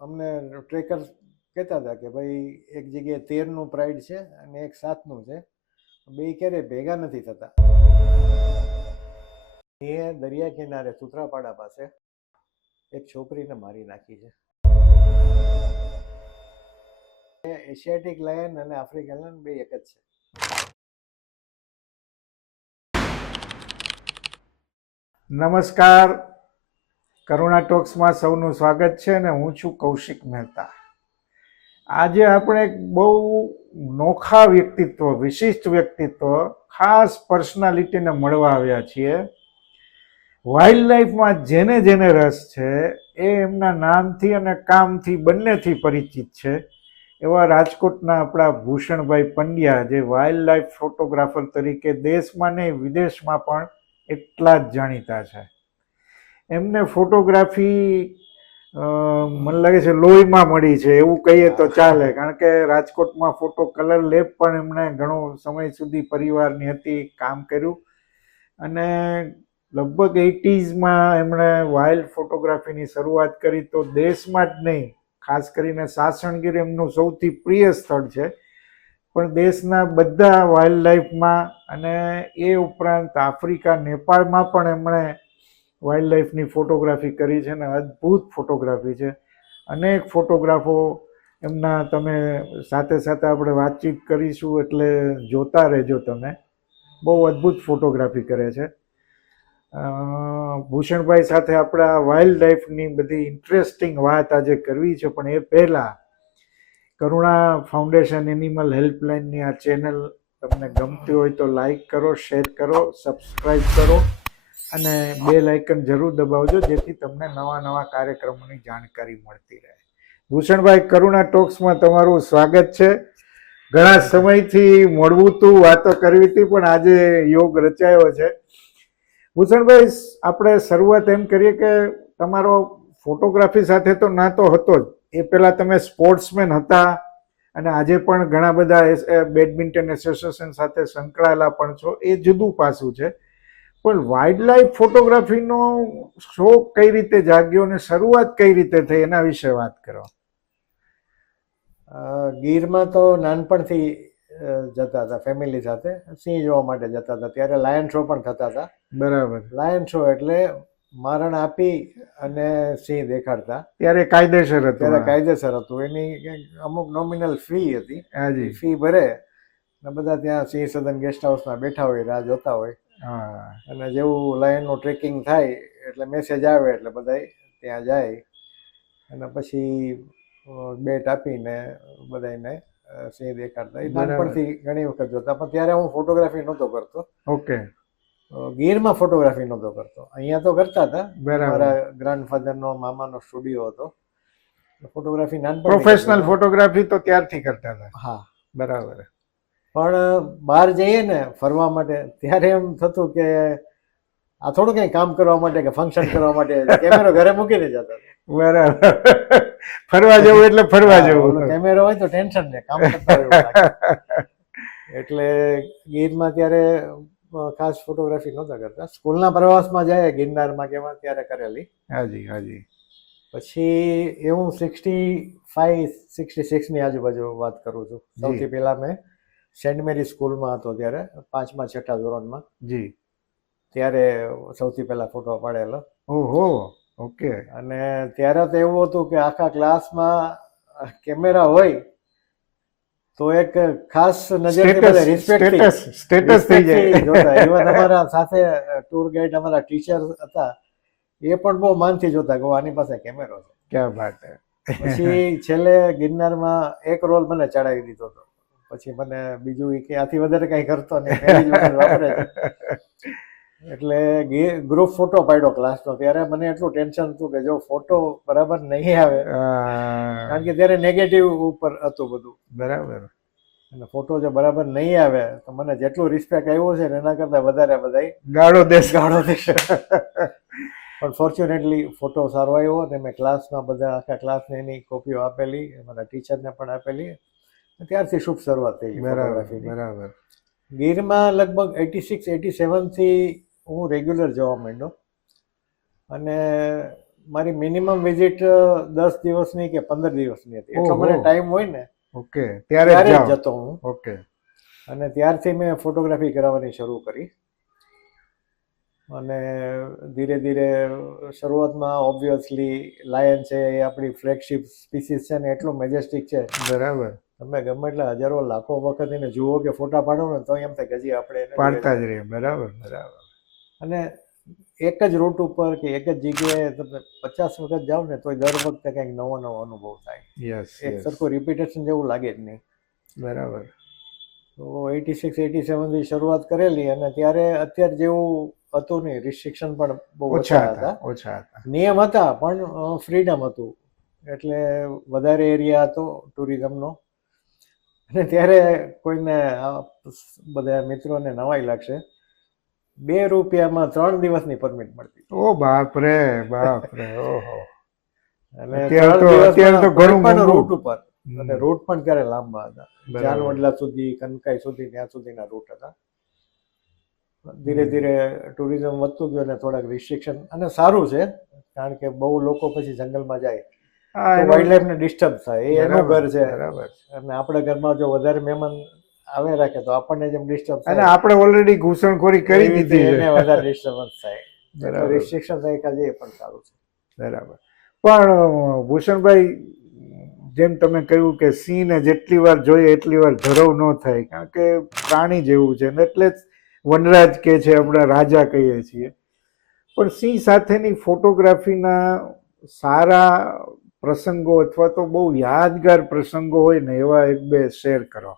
અમને ટ્રેકર કહેતા હતા કે ભાઈ એક જગ્યાએ 13નું પ્રાઇડ છે અને એક 7નું છે, બે ક્યારેય ભેગા નથી થતા. એ દરિયા કિનારે સૂત્રાપાડા પાસે એક છોકરીને મારી નાખી છે. એશિયાટિક લાયન અને આફ્રિકન લાયન બે એક જ છે. નમસ્કાર, કરુણા ટોક્સમાં સૌનું સ્વાગત છે અને હું છું કૌશિક મહેતા. આજે આપણે એક બહુ નોખા વ્યક્તિત્વ, વિશિષ્ટ વ્યક્તિત્વ, ખાસ પર્સનાલિટીને મળવા આવ્યા છીએ. વાઇલ્ડ લાઈફમાં જેને જેને રસ છે એ એમના નામથી અને કામથી બંનેથી પરિચિત છે. એવા રાજકોટના આપણા ભૂષણભાઈ પંડ્યા, જે વાઇલ્ડ લાઈફ ફોટોગ્રાફર તરીકે દેશમાં નહીં વિદેશમાં પણ એટલા જ જાણીતા છે. એમને ફોટોગ્રાફી મને લાગે છે લોહીમાં મળી છે એવું કહીએ તો ચાલે, કારણ કે રાજકોટમાં ફોટો કલર લેબ પણ એમણે ઘણો સમય સુધી પરિવારની હતી કામ કર્યું અને લગભગ 80s એમણે વાઇલ્ડ ફોટોગ્રાફીની શરૂઆત કરી. તો દેશમાં જ નહીં, ખાસ કરીને સાસણગીર એમનું સૌથી પ્રિય સ્થળ છે, પણ દેશના બધા વાઇલ્ડ લાઈફમાં અને એ ઉપરાંત આફ્રિકા, નેપાળમાં પણ એમણે વાઇલ્ડ લાઈફની ફોટોગ્રાફી કરી છે અને અદ્ભુત ફોટોગ્રાફી છે. અનેક ફોટોગ્રાફો એમના તમે સાથે સાથે આપણે વાતચીત કરીશું એટલે જોતા રહેજો તમે. બહુ અદ્ભુત ફોટોગ્રાફી કરે છે. ભૂષણભાઈ સાથે આપણે આ વાઇલ્ડ લાઈફની બધી ઇન્ટરેસ્ટિંગ વાત આજે કરવી છે, પણ એ પહેલાં કરુણા ફાઉન્ડેશન એનિમલ હેલ્પલાઇનની આ ચેનલ તમને ગમતી હોય તો લાઈક કરો, શેર કરો, સબસ્ક્રાઈબ કરો અને બેલ આઇકન જરૂર દબાવજો, જેથી તમને નવા નવા કાર્યક્રમોની જાણકારી મળતી રહે. ભૂષણભાઈ, કરુણા ટોક્સમાં તમારું સ્વાગત છે. ઘણા સમયથી મળવું હતું, વાતો કરવી હતી, પણ આજે યોગ રચાયો છે. ભૂષણભાઈ, આપણે શરૂઆત એમ કરીએ કે તમારો ફોટોગ્રાફી સાથે તો નાતો હતો જ. એ પહેલાં તમે સ્પોર્ટ્સમેન હતા અને આજે પણ ઘણા બધા બેડમિન્ટન એસોસિએશન સાથે સંકળાયેલા પણ છો, એ જુદું પાસું છે. પણ વાઇલ્ડ લાઈફ ફોટોગ્રાફીનો શોખ કઈ રીતે જાગ્યો અને શરૂઆત કઈ રીતે થઈ એના વિશે વાત કરો. ગીરમાં તો નાનપણથી જતા હતા ફેમિલી સાથે, સિંહ જોવા માટે જતા હતા. ત્યારે લાયન શો પણ થતા હતા. બરાબર. લાયન શો એટલે મારણ આપી અને સિંહ દેખાડતા. ત્યારે કાયદેસર હતું. ત્યારે કાયદેસર હતું. એની અમુક નોમિનલ ફી હતી. હાજી. ફી ભરે ને બધા ત્યાં સિંહ સદન ગેસ્ટ હાઉસમાં બેઠા હોય, રાહ જોતા હોય. અને જેવું લાયનનું ટ્રેકિંગ થાય એટલે મેસેજ આવે એટલે બધા ત્યાં જાય અને પછી બેટ આપીને બધાને સિંહ દેખાડતા. એ નાનપણથી ઘણી વખત જોતા, પણ ત્યારે હું ફોટોગ્રાફી નહોતો કરતો. ઓકે. ગીરમાં ફોટોગ્રાફી નહોતો કરતો. અહીંયા તો કરતા હતા. મારા ગ્રાન્ડફાધરનો, મામાનો સ્ટુડિયો હતો. ફોટોગ્રાફી નાનપણ પ્રોફેશનલ ફોટોગ્રાફી તો ત્યારથી કરતા હતા. હા, બરાબર. પણ બહાર જઈએ ને ફરવા માટે ત્યારે એમ થતું કે આ થોડું કંઈ કામ કરવા માટે કે ફંક્શન કરવા માટે કેમેરો ઘરે મૂકીને જતા. બરાબર. ફરવા જવું એટલે ફરવા જવું. કેમેરો હોય તો ટેન્શન ને કામ કરતા હોય. એટલે ગીરમાં ત્યારે ખાસ ફોટોગ્રાફી નહોતા કરતા. સ્કૂલના પ્રવાસમાં જાય ગિરનારમાં કે એમાં ત્યારે કરેલી. હાજી હાજી. પછી એ હું 65-66ની આજુબાજુ વાત કરું છું. સૌથી પહેલા મેં સેન્ટ મેરી સ્કૂલમાં હતો ત્યારે, 5મા-6ઠા ધોરણમાં. જી. ત્યારે સૌથી પહેલા ફોટો પાડેલો. ઓહો, ઓકે. અને ત્યારે તો એવું હતું કે આખા ક્લાસમાં કેમેરા હોય તો એક ખાસ નજરથી સ્ટેટસ થઈ જાય. ઇવન અમારા સાથે ટૂર ગાઈડ અમારા ટીચર હતા, એ પણ બહુ માનથી જોતા કે આની પાસે કેમેરો છે. ક્યાં વાત. પછી છેલ્લે ગિરનારમાં એક રોલ મને ચડાવી દીધો હતો. પછી મને બીજું કે આથી વધારે કંઈ કરતો નહીં, વાપરે છે. એટલે ગ્રુપ ફોટો પાડ્યો ક્લાસનો. ત્યારે મને એટલું ટેન્શન હતું કે જો ફોટો બરાબર નહીં આવે, કારણ કે ત્યારે નેગેટિવ ઉપર હતું બધું. બરાબર. અને ફોટો જો બરાબર નહીં આવે તો મને જેટલું રિસ્પેક્ટ આવ્યો છે એના કરતાં વધારે બધા ગાળો દેશે. પણ ફોર્ચ્યુનેટલી ફોટો સારો આવ્યો અને મેં ક્લાસમાં બધા આખા ક્લાસને એની કોપીઓ આપેલી, મારા ટીચરને પણ આપેલી. ત્યારથી શુભ શરૂઆત થઈ ફોટોગ્રાફીની. બરાબર. ગીરમાં લગભગ 86-87થી હું રેગ્યુલર જવા માંડ્યો અને મારી મિનિમમ વિઝિટ 10 દિવસની કે 15 દિવસની હતી. એટલો મને ઓહો. ટાઈમ હોય ને ઓકે, ત્યારે ત્યારે જ જ જાઓ. જતો હું. ઓકે. અને ત્યારથી મેં ફોટોગ્રાફી કરાવવાની શરૂ કરી. અને ધીરે ધીરે શરૂઆતમાં ઓબ્વિયસલી લાયન છે એ આપણી ફ્લેગશિપ સ્પીસીસ છે ને એટલું મેજેસ્ટિક છે. બરાબર. તમે ગમે એટલા હજારો લાખો વખત એને જુઓ કે ફોટા પાડો ને તો એમ થાય કે હજી આપણે એને પાડતા જોઈએ જ રહીએ. બરાબર બરાબર. છે. અને એક જ રૂટ ઉપર કે એક જ જગ્યાએ તમે 50 વખત જાઓ ને તો દર વખતે કંઈક નવો નવો અનુભવ થાય. યસ એક યસ. સરખું રિપીટેશન જેવું લાગે જ નહીં. બરાબર. તો 86 87 થી શરૂઆત કરેલી અને ત્યારે અત્યારે જેવું હતું નહીં. રિસ્ટ્રિક્શન પણ બહુ ઓછા ઓછા હતા. હતા. ઓછા હતા. નિયમ હતા પણ ફ્રીડમ હતું. એટલે વધારે એરિયા હતો ટુરિઝમનો. અને ત્યારે કોઈને બધા મિત્રોને નવાઈ લાગશે, 2 રૂપિયામાં 3 દિવસની પરમિટ મળતી. ઓ બાપ રે બાપ રે. ઓહો. અને અત્યારે 3 તો દિવસમાં ઘણું કોઈ પણ મોંઘું. રૂટ ઉપર. અને રૂટ પણ ત્યારે લાંબા હતા. બરાબર. જાનવડલા સુધી, કનકાઈ સુધી, ત્યાં સુધીના રૂટ હતા. ધીરે ધીરે ટુરિઝમ વધતું ગયું અને થોડાક રિસ્ટ્રિક્શન. અને સારું છે કારણ કે બહુ લોકો પછી જંગલમાં જાય હા, તો એનો- વાઇલ્ડ લાઈફને ડિસ્ટર્બ થાય. એ એનું બરાબર, ઘર છે. બરાબર. અને આપણા ઘરમાં જો વધારે મહેમાન આવે રાખે તો આપણને જેમ ડિસ્ટર્બ અને થાય આપણે ઓલરેડી ઘૂસણખોરી કરી એવી રીતે દીધી એને છે. વધારે ડિસ્ટર્બન્સ થાય. એટલે બરાબર. રિસ્ટ્રિક્શન રાખ્યા છે એ પણ સારું છે. બરાબર. પણ ભૂષણભાઈ, જેમ તમે કહ્યું કે સિંહને જેટલી વાર જોઈએ એટલી વાર ધરવ ન થાય, કારણ કે પ્રાણી જેવું છે ને એટલે જ વનરાજ કે છે, આપણા રાજા કહીએ છીએ. પણ સિંહ સાથેની ફોટોગ્રાફીના સારા પ્રસંગો અથવા તો બહુ યાદગાર પ્રસંગો હોય ને એવા એક બે શેર કરો.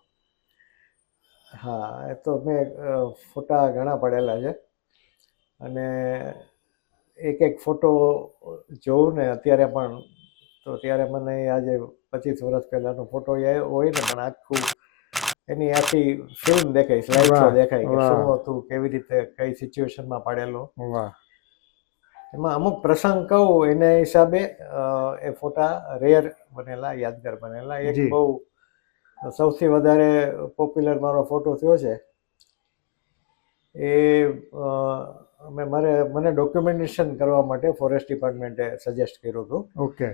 હા, એ તો મેં ફોટા ઘણા પડેલા છે. અને એક એક ફોટો જોઉં ને અત્યારે પણ તો ત્યારે મને આજે 25 વર્ષ પહેલાનો ફોટો હોય ને પણ આખું એની આખી ફિલ્મ દેખાય, સ્લાઇડ શો વાહ, દેખાય કે શું વાહ. હતું, કેવી રીતે, કઈ સિચ્યુએશનમાં પાડેલો. વાહ. એમાં અમુક પ્રસંગ કહું એના હિસાબે એ ફોટા રેર બનેલા, યાદગાર બનેલા. એક જી. બહુ સૌથી વધારે પોપ્યુલર મારો ફોટો થયો છે એ મને ડોક્યુમેન્ટેશન કરવા માટે ફોરેસ્ટ ડિપાર્ટમેન્ટે સજેસ્ટ કર્યું હતું. ઓકે.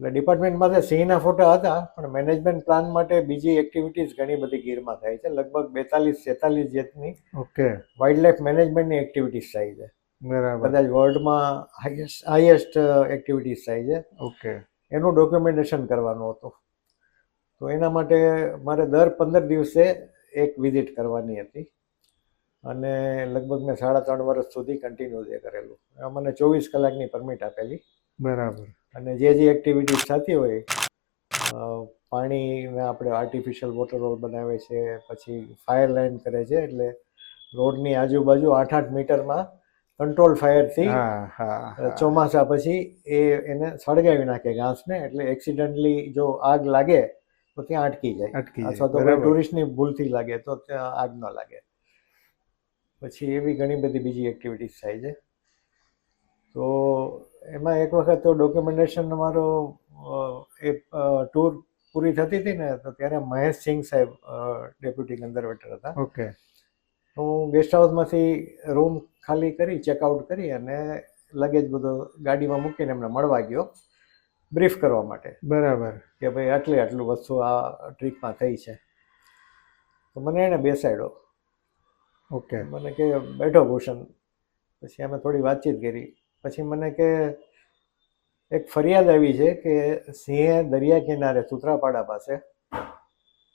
એટલે ડિપાર્ટમેન્ટમાં સિંહના ફોટા હતા પણ મેનેજમેન્ટ પ્લાન માટે બીજી એક્ટિવિટીઝ ઘણી બધી ગીરમાં થાય છે. લગભગ 42-46 જેટની ઓકે. વાઇલ્ડ લાઈફ મેનેજમેન્ટની એક્ટિવિટીઝ થાય છે. બરાબર. કદાચ વર્લ્ડમાં હાઈએસ્ટ એક્ટિવિટીઝ થાય છે. ઓકે. એનું ડોક્યુમેન્ટેશન કરવાનું હતું. તો એના માટે મારે દર 15 દિવસે એક વિઝિટ કરવાની હતી. અને લગભગ મેં 3.5 વર્ષ સુધી કન્ટિન્યુ એ કરેલું. મને 24 કલાકની પરમિટ આપેલી. બરાબર. અને જે એક્ટિવિટીઝ થતી હોય, પાણીને આપણે આર્ટિફિશિયલ વોટર હોલ બનાવે છે, પછી ફાયર લાઇન કરે છે, એટલે રોડની આજુબાજુ 8-8 મીટરમાં કંટ્રોલ ફાયરથી હા હા હા. ચોમાસા પછી એને સળગાવી નાખે ઘાસને. એટલે એક્સિડન્ટલી જો આગ લાગે તો ત્યાં અટકી જાય. અટકી જાય. અથવા તો કોઈ બરાબર. ટુરિસ્ટની ભૂલથી લાગે તો ત્યાં આગ ન લાગે. પછી એવી ઘણી બધી બીજી એક્ટિવિટીઝ થાય છે. તો એમાં એક વખત તો ડોક્યુમેન્ટેશન અમારો એ ટૂર પૂરી થતી હતી ને તો ત્યારે મહેશ સિંઘ સાહેબ ડેપ્યુટી કન્ઝર્વેટર હતા. ઓકે. હું ગેસ્ટ હાઉસમાંથી રૂમ ખાલી કરી, ચેકઆઉટ કરી અને લગેજ બધો ગાડીમાં મૂકીને એમને મળવા ગયો બ્રીફ કરવા માટે. બરાબર. કે ભાઈ આટલું વસ્તુ આ ટ્રીપમાં થઈ છે. તો મને એને બેસાડ્યો. ઓકે. મને કે બેઠો ભૂષણ. પછી અમે થોડી વાતચીત કરી. પછી મને કે એક ફરિયાદ આવી છે કે સિંહે દરિયા કિનારે સૂત્રાપાડા પાસે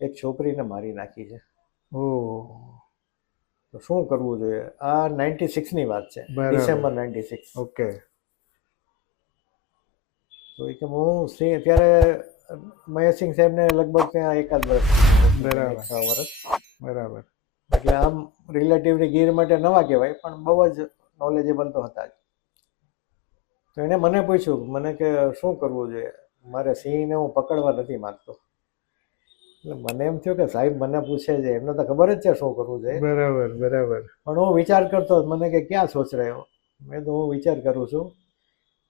એક છોકરીને મારી નાખી છે. ઓહ. તો શું કરવું જોઈએ? આ 96ની વાત છે, બરાબર. ડિસેમ્બર 96. ઓકે. તો એ કે હું સિંહ ત્યારે મહેશસિંહ સાહેબને લગભગ ત્યાં 1 વર્ષ. બરાબર. 6 વર્ષ. બરાબર. એટલે આમ રિલેટિવલી ગીર માટે નવા કહેવાય પણ બહુ જ નોલેજેબલ તો હતા જ. તો એણે મને પૂછ્યું, મને કે શું કરવું જોઈએ? મારે સિંહને હું પકડવા નથી માંગતો. એટલે મને એમ થયું કે સાહેબ મને પૂછે છે, એમને તો ખબર જ છે શું કરવું જોઈએ. બરાબર. બરાબર. પણ હું વિચાર કરતો મને કે ક્યાં સોચ રહ્યો. મેં તો હું વિચાર કરું છું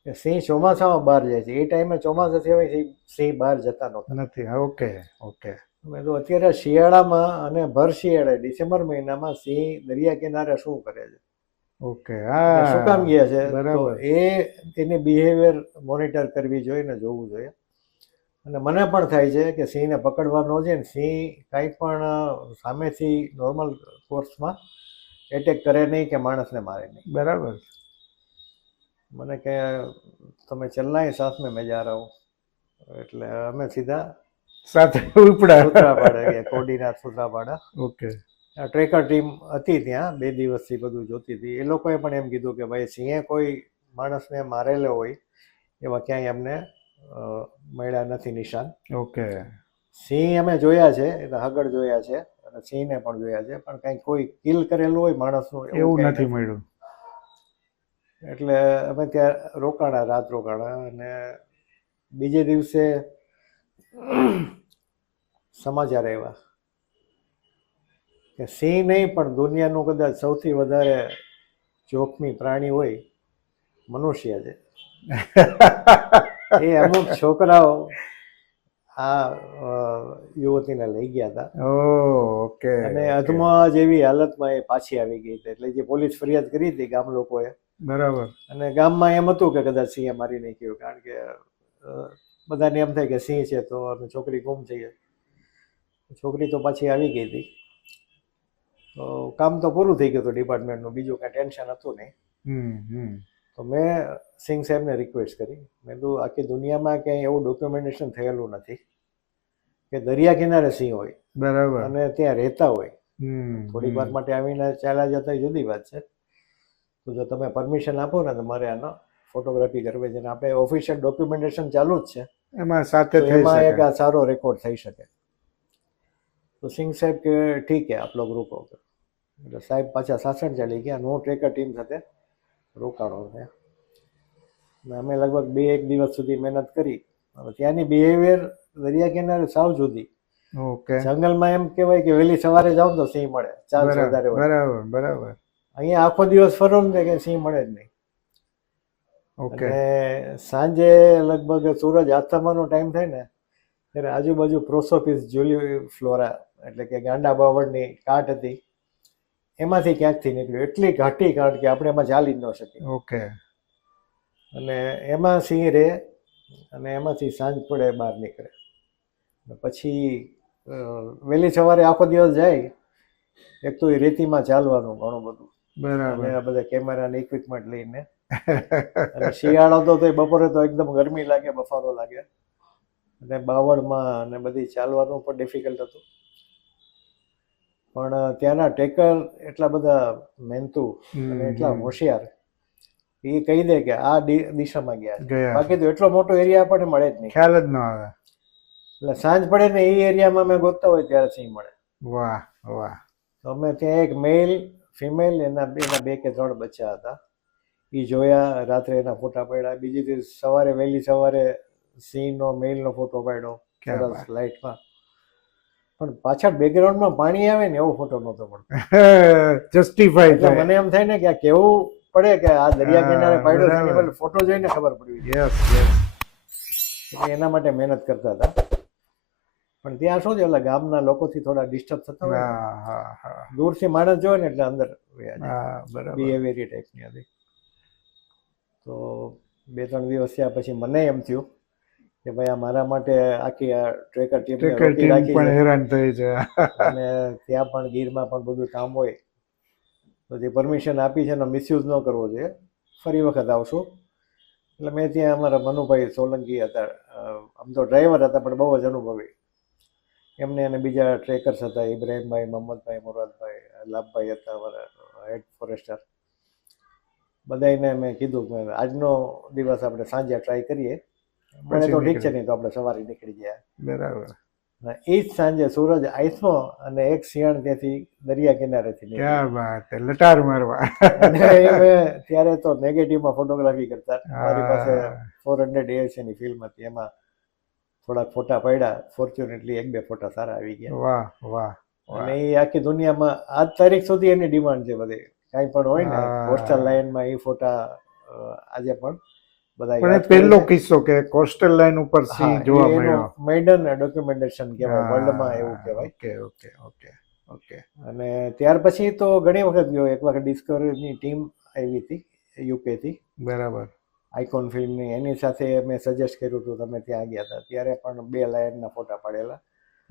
કે સિંહ ચોમાસામાં બહાર જાય છે. એ ટાઈમે ચોમાસા સિવાય સિંહ બહાર જતા નહોતા. નથી. ઓકે. ઓકે. મેં તો અત્યારે શિયાળામાં અને ભર શિયાળે ડિસેમ્બર મહિનામાં સિંહ દરિયા કિનારે શું કરે છે? ઓકે એટલે શું કામ ગયા છે તો બરાબર. એની બિહેવિયર મોનિટર કરવી જોઈએ ને જોવું જોઈએ. અને મને પણ થાય છે કે સિંહને પકડવાનો છે ને સિંહ કાંઈ પણ સામેથી નોર્મલ ફોર્સમાં એટેક કરે નહીં કે માણસને મારે નહીં. બરાબર. મને કે તમે ચલના હી સાથ મેં જા રહા હું, એટલે અમે સીધા સાથે ઉપડા. સૂત્રાપાડા ગયા, કોડીનાથ સૂત્રાપાડા. ઓકે. ટ્રેકર ટીમ હતી ત્યાં 2 દિવસથી બધું જોતી હતી. એ લોકોએ પણ એમ કીધું કે ભાઈ સિંહે કોઈ માણસને મારેલો હોય એવા ક્યાંય અમને મળ્યા નથી નિશાન. ઓકે. સિંહ અમે જોયા છે, એટલે હગડ જોયા છે અને સિંહને પણ જોયા છે, પણ કંઈ કોઈ કિલ કરેલું હોય માણસનું એવું ક્યાંય નથી મળ્યું. એટલે અમે ત્યાં રોકાણા, રાત રોકાણા. અને બીજે દિવસે સમાચાર આવ્યા કે સિંહ નહીં પણ દુનિયાનું કદાચ સૌથી વધારે જોખમી પ્રાણી હોય મનુષ્ય છે. એ અમુક છોકરાઓ આ યુવતીને લઈ ગયા હતા ઓકે. અને અધમા જેવી હાલતમાં એ પાછી આવી ગઈ હતી. એટલે જે પોલીસ ફરિયાદ કરી હતી ગામ લોકોએ, બરાબર. અને ગામમાં એમ હતું કે કદાચ સિંહે મારી નાખ્યું, કારણ કે બધાને એમ થાય કે સિંહ છે તો છોકરી ગુમ થઈ ગઈ. છોકરી તો પાછી આવી ગઈ હતી, તો કામ તો પૂરું થઈ ગયું હતું ડિપાર્ટમેન્ટનું, બીજું કાંઈ ટેન્શન હતું નહીં. તો મેં સિંહ સાહેબને રિક્વેસ્ટ કરી, મેં કીધું આખી દુનિયામાં ક્યાંય એવું ડોક્યુમેન્ટેશન થયેલું નથી કે દરિયા કિનારે સિંહ હોય બરાબર. અને ત્યાં રહેતા હોય. થોડીક વાર માટે આવીને ચાલ્યા જતા એ જુદી વાત છે. તો જો તમે પરમિશન આપો ને તો મારે આનો ફોટોગ્રાફી કરવી છે, આપણે ઓફિશિયલ ડોક્યુમેન્ટેશન ચાલુ જ છે, એમાં સાથે તો થઈ એમાં એક શકે. આ સારો રેકોર્ડ થઈ શકે. તો સિંહ સાહેબ કે ઠીક હે, આપ લોગ રોકો. એટલે સાહેબ પાછા સાસણ ચાલી ગયા. હું ટ્રેકર ટીમ સાથે રોકાણો છે. અમે લગભગ 2-1 દિવસ સુધી મહેનત કરી. હવે ત્યાંની બિહેવિયર દરિયા કિનારે સાવ જુદી. ઓકે. જંગલમાં એમ કહેવાય કે વહેલી સવારે જાવ તો સિંહ મળે, ચાન્સ વધારે હોય. બરાબર. બરાબર. અહીંયા આખો દિવસ ફરો ને કે સિંહ મળે જ નહીં. ઓકે. અને સાંજે લગભગ સૂરજ આથમવાનો ટાઈમ થાય ને ત્યારે આજુબાજુ પ્રોસોપિસ જ્યુલી ફ્લોરા, એટલે કે ગાંડા બાવળની કાટ હતી, એમાંથી ક્યાંકથી નીકળ્યું. એટલી ઘાટી કાટ કે આપણે એમાં ચાલી જ ન શકીએ. ઓકે. અને એમાં સિંહ રહે અને એમાંથી સાંજ પડે બહાર નીકળે. પછી વહેલી સવારે આખો દિવસ જાય. એક તો એ રેતીમાં ચાલવાનું ઘણું બધું, બરાબર. અને આ બધા કેમેરાની ઇક્વિપમેન્ટ લઈને. અને શિયાળો તો બપોરે તો એકદમ ગરમી લાગે, બફારો લાગે, અને બાવળમાં અને બધી ચાલવાનું પણ ડિફિકલ્ટ હતું. પણ ત્યાંના ટેકર એટલા બધા મહેનતુ અને એટલા હોશિયાર, એ કહી દે કે આ દિશામાં ગયા છે. બાકી તો એટલો મોટો એરિયા આપણને મળે જ નહીં, ખ્યાલ જ ન આવે. એટલે સાંજ પડે ને એ એરિયામાં મેં ગોતતા હોય ત્યારે સિંહ મળે. વાહ વાહ. તો અમે ત્યાં એક મેલ ફિમેલ, એના 2 કે 3 બચ્ચા હતા, એ જોયા. રાત્રે એના ફોટા પાડ્યા. બીજી દિવસ સવારે વહેલી સવારે સિંહનો મેલનો ફોટો પાડ્યો સરસ લાઇટમાં. પણ પાછળ બેકગ્રાઉન્ડમાં પાણી આવે ને એવો ફોટો નહોતો પડતો. જસ્ટિફાઈ. એટલે મને એમ થાય ને કે આ કેવું પડે કે આ દરિયા કિનારે પાડ્યો, ફોટો જોઈને ખબર પડી. એટલે એના માટે મહેનત કરતા હતા. પણ ત્યાં શું છે, એટલે ગામના લોકોથી થોડા ડિસ્ટર્બ થતા હોય, દૂરથી માણસ જોવે ને એટલે અંદર બિહેવિયર ટાઈપની હતી. તો 2-3 દિવસ થયા પછી મને એમ થયું કે ભાઈ આ મારા માટે આખી આ ટ્રેકર ટીમને રોકી રાખી છે, હેરાન થઈ છે. અને ત્યાં પણ ગીરમાં પણ બધું કામ હોય, તો જે પરમિશન આપી છે એનો મિસયુઝ ન કરવો જોઈએ. ફરી વખત આવશું. એટલે મેં ત્યાં અમારા મનુભાઈ સોલંકી હતા, આમ તો ડ્રાઈવર હતા પણ બહુ જ અનુભવી, એમને અને બીજા ટ્રેકર્સ હતા, ઇબ્રાહીમભાઈ, મોહમ્મદભાઈ, મુરાદભાઈ, લાભભાઈ હતા અમારા હેડ ફોરેસ્ટર. બધાને મેં કીધું કે આજનો દિવસ આપણે સાંજે ટ્રાય કરીએ, મને તો ઠીક છે, નહીં તો આપણે સવારે નીકળી ગયા. બરાબર. એ જ સાંજે સૂરજ આથમો અને એક શિયાળ ત્યાંથી દરિયા કિનારેથી નીકળ્યો, લટાર મારવા. મેં ત્યારે તો નેગેટિવમાં ફોટોગ્રાફી કરતા. મારી પાસે 400 ASA ફિલ્મ હતી, એમાં થોડાક ફોટા પડ્યા. ફોર્ચ્યુનેટલી 1-2 ફોટા સારા આવી ગયા. વાહ વાહ. અને એ આખી દુનિયામાં આજ તારીખ સુધી એની ડિમાન્ડ છે. બધે કાંઈ પણ હોય ને કોસ્ટલ લાઇનમાં એ ફોટા આજે પણ બધા. પણ પહેલો કિસ્સો કે કોસ્ટલ લાઇન ઉપર સિંહ જોવા મળ્યો, મેડન ડોક્યુમેન્ટેશન કહેવાય વર્લ્ડમાં, એવું કહેવાય. Okay okay okay. ઓકે. અને ત્યાર પછી તો ઘણી વખત ગયો. એક વખત ડિસ્કવરીની ટીમ આવી હતી યુકેથી, બરાબર. આઇકોન ફિલ્મની, એની સાથે મેં સજેસ્ટ કર્યું હતું, તમે ત્યાં ગયા હતા ત્યારે પણ 2 લાયનના ફોટા પાડેલા.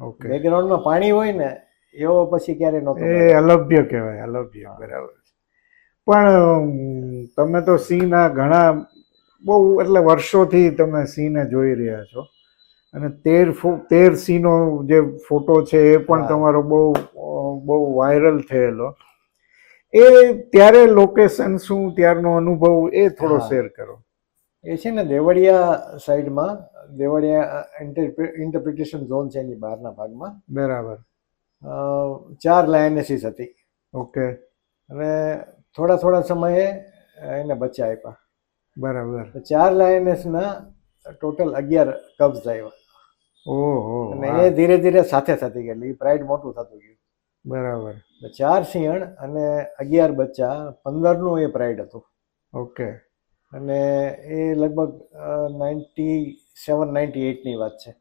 ઓકે. બેકગ્રાઉન્ડમાં પાણી હોય ને એવો પછી ક્યારે નહોતો એ અલભ્ય કહેવાય, અલભ્ય. બરાબર. પણ તમે તો સિંહના ઘણા બહુ એટલે વર્ષોથી તમે સિંહને જોઈ રહ્યા છો અને 13 સિંહનો જે ફોટો છે એ પણ હા. તમારો બહુ વાયરલ થયેલો. એ ત્યારે લોકેશન શું, ત્યારનો અનુભવ એ થોડો હા. શેર કરો. એ છે ને દેવળિયા સાઈડમાં, દેવળિયા ઇન્ટરપ્રિટેશન ઝોન છે એની બહારના ભાગમાં. બરાબર. 4 લાયનેસીસ હતી. ઓકે. અને થોડા સમયે એને બચ્ચા આપ્યા. બરાબર. 4 લાયનેસના ટોટલ 11 કબ્સ આવ્યા. ઓહો. અને એ ધીરે ધીરે સાથે થતી ગયેલી, પ્રાઇડ મોટું થતું ગયું. બરાબર. 4 સિંહણ અને 11 બચ્ચા, 15નું એ પ્રાઇડ હતું. ઓકે. અને એ લગભગ 97-98ની વાત છે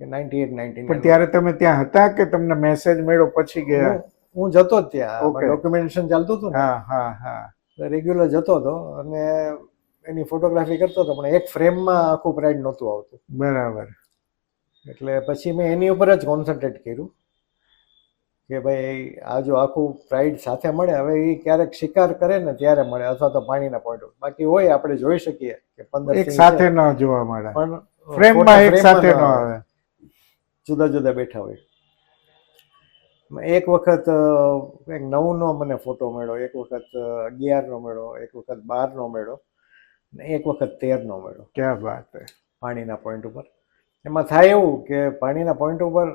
કે 98-99. પણ ત્યારે તમે ત્યાં હતા કે તમને મેસેજ મળ્યો પછી ગયા? હું જતો જ ત્યાં, ઓકે. ડોક્યુમેન્ટેશન ચાલતું હતું ને, હા. રેગ્યુલર જતો હતો અને એની ફોટોગ્રાફી કરતો હતો, પણ એક ફ્રેમમાં આખું પ્રાઇડ નહોતું આવતું. બરાબર. એટલે પછી મેં એની ઉપર જ કોન્સન્ટ્રેટ કર્યું કે ભાઈ આ જો આખું પ્રાઇડ સાથે મળે, હવે એ ક્યારેક શિકાર કરે ને ત્યારે મળે, અથવા તો પાણીના પોઈન્ટ. બાકી હોય આપણે જોઈ શકીએ કે 15 એક સિંહ સાથે છે, ન જોવા મળે, પણ ફ્રેમમાં એક ફ્રેમમાં સાથે ન ન આવે, આવે. જુદા જુદા બેઠા હોય. એક વખત એક 9નો મને ફોટો મળ્યો, એક વખત 11નો મળ્યો, એક વખત 12નો મળ્યો, ને એક વખત 13નો મળ્યો. ક્યાં વાત હે. પાણીના પોઈન્ટ ઉપર. એમાં થાય એવું કે પાણીના પોઈન્ટ ઉપર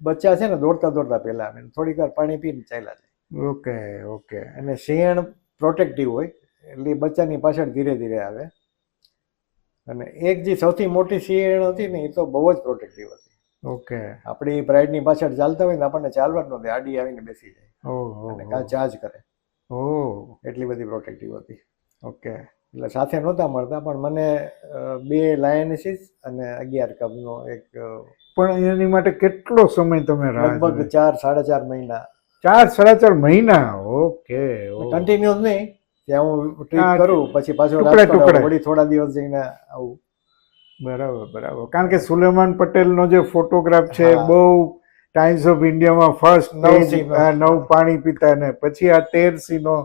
બચ્ચા છે ને દોડતા પહેલા આવે, થોડીક વાર પાણી પીને ચાલ્યા જાય. ઓકે. અને સિંહણ પ્રોટેક્ટિવ હોય એટલે એ બચ્ચાની પાછળ ધીરે ધીરે આવે. અને એક જે સૌથી મોટી સિંહણ હતી ને એ તો બહુ જ પ્રોટેક્ટિવ હતી. ઓકે. આપણી પ્રાઇડની પાછળ ચાલતા હોય ને આપણને ચાલવા જ ન દે, આડી આવીને બેસી જાય અને કાં ચાર્જ કરે, એટલી બધી પ્રોટેક્ટિવ હતી. ઓકે. એટલે સાથે નહોતા મળતા, પણ મને 2 લાયનેસીસ અને 11 કબનો એક, પણ એની માટે કેટલો સમય તમે રાહ લગભગ જોઈ? 4-4.5 મહિના. 4-4.5 મહિના. ઓકે. કન્ટિન્યુઅસ નહીં, ત્યાં હું ટ્રીપ હા, કરું પછી પાછો ટુકડે રાજકોટ આવું, ટુકડે. વળી થોડા દિવસ જઈને આવું. બરાબર. કારણ કે સુલેમાન પટેલનો જે ફોટોગ્રાફ છે હા. બહુ ટાઈમ્સ ઓફ ઇન્ડિયામાં ફર્સ્ટ 9 સિંહનો. 9 પાણી પીતા ને પછી આ 13 સિંહનો,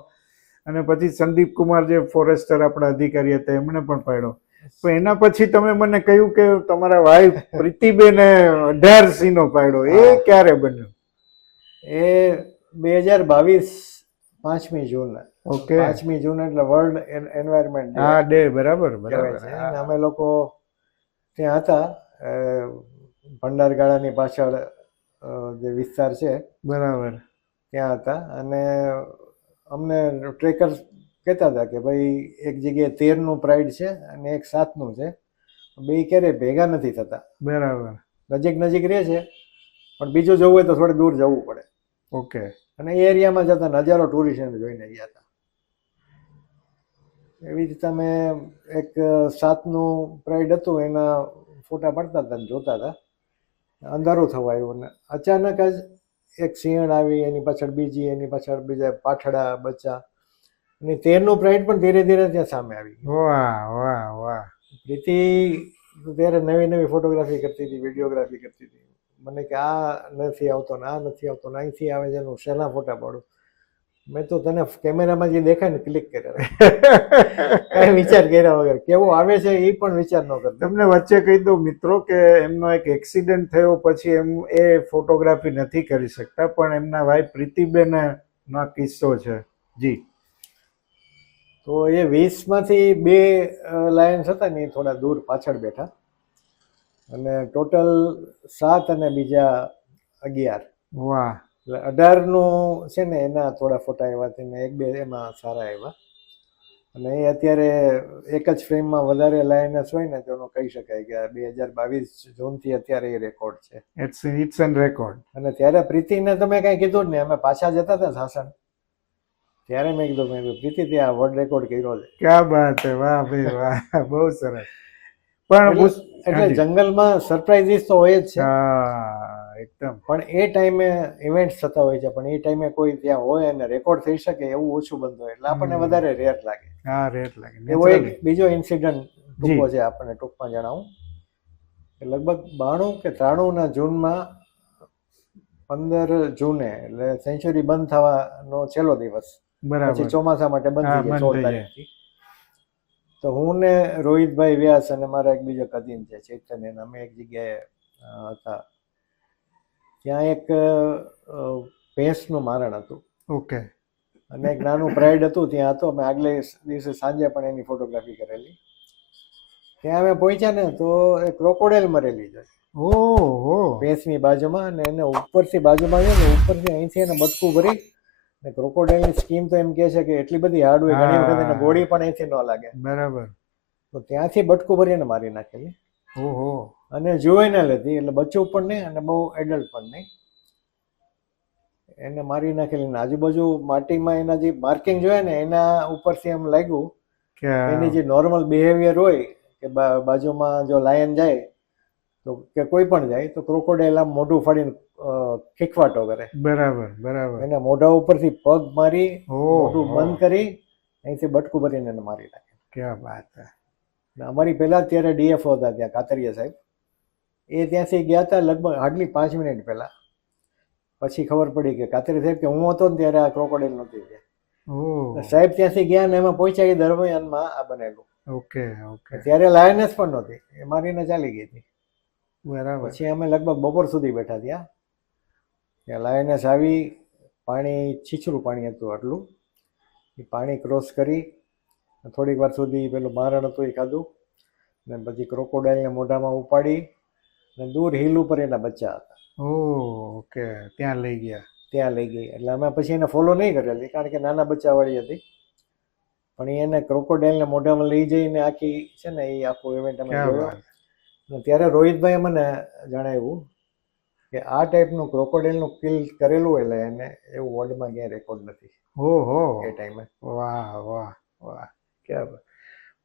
અને પછી સંદીપ કુમાર જે ફોરેસ્ટર આપણા અધિકારી હતા એમણે પણ પાડ્યો. પણ એના પછી તમે મને કહ્યું કે તમારા વાઈફ પ્રીતિબેને 18 સિંહનો પાડ્યો. એ હા. ક્યારે બન્યું? એ 2022 5મી જૂન. ઓકે. 5મી જૂન એટલે વર્લ્ડ એન્વાયરમેન્ટ ડે હા, ડે. બરાબર. કહેવાય છે. અને અમે લોકો ત્યાં હતા, ભંડારગાળાની પાછળ જે વિસ્તાર છે બરાબર. ત્યાં હતા. અને અમને ટ્રેકર્સ કહેતા હતા કે ભાઈ એક જગ્યાએ 13નું પ્રાઇડ છે અને એક 7નું છે, બે ક્યારેય ભેગા નથી થતા. બરાબર. નજીક રહે છે, પણ બીજું જવું હોય તો થોડે દૂર જવું પડે. ઓકે. અને એ એરિયામાં જતા હજારો ટુરિસ્ટ જોઈને ગયા હતા. એવી રીતે અમે એક 7નું પ્રાઇડ હતું, એના ફોટા પાડતા હતા ને જોતા હતા. અંધારું થવા આવ્યું ને અચાનક જ એક સિંહણ આવી, એની પાછળ બીજી, એની પાછળ બીજા પાઠડા બચ્ચા, અને 13નું પ્રાઇડ પણ ધીરે ધીરે ત્યાં સામે આવી ગયું. વાહ. પ્રીતિ ત્યારે નવી ફોટોગ્રાફી કરતી હતી, વિડીયોગ્રાફી કરતી હતી. મને કે આ નથી આવતો ને આ નથી આવતો ને અહીંથી આવે છે, હું શેના ફોટા પાડું. મેં તો તને કેમેરામાં જે દેખાય ને ક્લિક કર્યા, કઈ વિચાર કર્યા વગર. કેવું આવે છે એ પણ વિચાર ન કરતો. તમને વચ્ચે કહી દઉં મિત્રો કે એમનો એક એક્સિડન્ટ થયો પછી એમ એ ફોટોગ્રાફી નથી કરી શકતા, પણ એમના વાઈફ પ્રીતિબેન નો કિસ્સો છે. જી. તો એ 20માંથી 2 લાયન્સ હતા ને એ થોડા દૂર પાછળ બેઠા, અને ટોટલ 7 અને બીજા 11. વાહ. એટલે 18નું છે ને એના થોડા ફોટા આવ્યા હતા ને 1-2 એમાં સારા આવ્યા. અને એ અત્યારે એક જ ફ્રેમમાં વધારે લાયનસ હોય ને તો એનો કહી શકાય કે 2022 જૂનથી અત્યારે એ રેકોર્ડ છે. It's an record. અને ત્યારે પ્રીતિને તમે કાંઈ કીધું જ નહીં, અમે પાછા જતા હતા સાસણ, ત્યારે મેં કીધું પ્રીતિ ત્યાં વર્લ્ડ રેકોર્ડ કર્યો છે. ક્યાં બાત હે. વાહ ભાઈ વાહ. બહુ સરસ. પણ એટલે જંગલમાં સરપ્રાઇઝીસ તો હોય જ છે. એકદમ. પણ એ ટાઈમે ઇવેન્ટ્સ થતા હોય છે, પણ એ ટાઈમે કોઈ ત્યાં હોય અને રેકોર્ડ થઈ શકે એવું ઓછું બનતું હોય એટલે આપણને વધારે રેર લાગે. હા, રેટ લાગે. એવો એક નેચરલી. બીજો ઇન્સિડન્ટ જી. ટૂંકો છે, આપણને ટૂંકમાં જણાવું કે લગભગ 92 કે 93ના જૂનમાં 15 જૂને એટલે સેન્ચુરી બંધ થવાનો છેલ્લો દિવસ, પછી બરાબર. ચોમાસા માટે બંધ હા, થઈ જાય બંધ 16 થઈ જાય. તારીખથી. તો હું ને રોહિતભાઈ વ્યાસ અને મારા એક બીજો કઝિન છે ચૈતન્ય, અમે એક જગ્યાએ હતા. ત્યાં એક ભેંસનું મારણ હતું ઓકે. અને એક નાનું પ્રાઇડ હતું ત્યાં હતો. અમે આગલે દિવસે સાંજે પણ એની ફોટોગ્રાફી કરેલી. ત્યાં અમે પહોંચ્યા ને તો એક ક્રોકોડાઇલ મરેલી છે ઓહો. ભેંસની બાજુમાં, અને એને ઉપરથી બાજુમાં છે ને ઉપરથી અહીંથી એને બટકું ભરી, ને ક્રોકોડાઇલની સ્કીન તો એમ કહે છે કે એટલી બધી હાર્ડ હોય, ઘણી વખત એને ગોળી પણ અહીંથી ન લાગે. બરાબર. તો ત્યાંથી બટકું ભરીને મારી નાખેલી. ઓહો. અને જુવેનાઇલ હતી એટલે બચ્ચું પણ નહીં અને બહુ એડલ્ટ પણ નહીં. એને મારી નાખેલી ને આજુબાજુ માટીમાં એના જે માર્કિંગ જોયા ને એના ઉપરથી એમ લાગ્યું કે એની જે નોર્મલ બિહેવિયર હોય કે બાજુમાં જો લાયન જાય તો કે કોઈ પણ જાય તો ક્રોકોડાઇલ આમ મોઢું ફાડીને ખીખવાટો કરે. બરાબર, બરાબર. એના મોઢા ઉપરથી પગ મારી, મોઢું ઓહો. બંધ કરી, અહીંથી બટકું ભરીને એને મારી નાખે. ક્યાં વાત છે. અમારી પહેલા ત્યારે ડીએફઓ હતા ત્યાં કાતરિયા સાહેબ, એ ત્યાંથી ગયા હતા લગભગ હાર્ડલી 5 મિનિટ પહેલા. પછી ખબર પડી કે કાતરી સાહેબ કે હું હતો ને ત્યારે આ ક્રોકોડાઇલ નહોતી ત્યાં. ઓહ. સાહેબ ત્યાંથી ગયા ને એમાં પહોંચ્યા એ દરમિયાનમાં આ બનેલું. Okay, okay. ત્યારે લાયનેસ પણ નહોતી, એ મારીને ચાલી ગઈ હતી. બરાબર. પછી અમે લગભગ બપોર સુધી બેઠા ત્યાં. ત્યાં લાયનેસ આવી, પાણી છીછરું પાણી હતું આટલું, એ પાણી ક્રોસ કરી થોડીક વાર સુધી પેલું મારણ હતું એ ખાધું, ને પછી ક્રોકોડાઇલને મોઢામાં ઉપાડી ને દૂર હિલ ઉપર એના બચ્ચા હતા. ઓહ, ઓકે. ત્યાં લઈ ગયા. ત્યાં લઈ ગઈ એટલે અમે પછી એને ફોલો નહીં કરેલી કારણ કે નાના બચ્ચાવાળી હતી. પણ એને ક્રોકોડાઇલને મોઢામાં લઈ જઈને આખી છે ને એ આખો ઇવેન્ટ અમે ક્યાં જોયો. વાત. અને ત્યારે રોહિતભાઈએ મને જણાવ્યું કે આ ટાઈપનું ક્રોકોડાઇલનું કિલ કરેલું હોય એટલે એને એવું વર્લ્ડમાં ક્યાંય રેકોર્ડ નથી ઓહો. એ ટાઈમે. વાહ, વાહ, વાહ. ક્યાં વાત.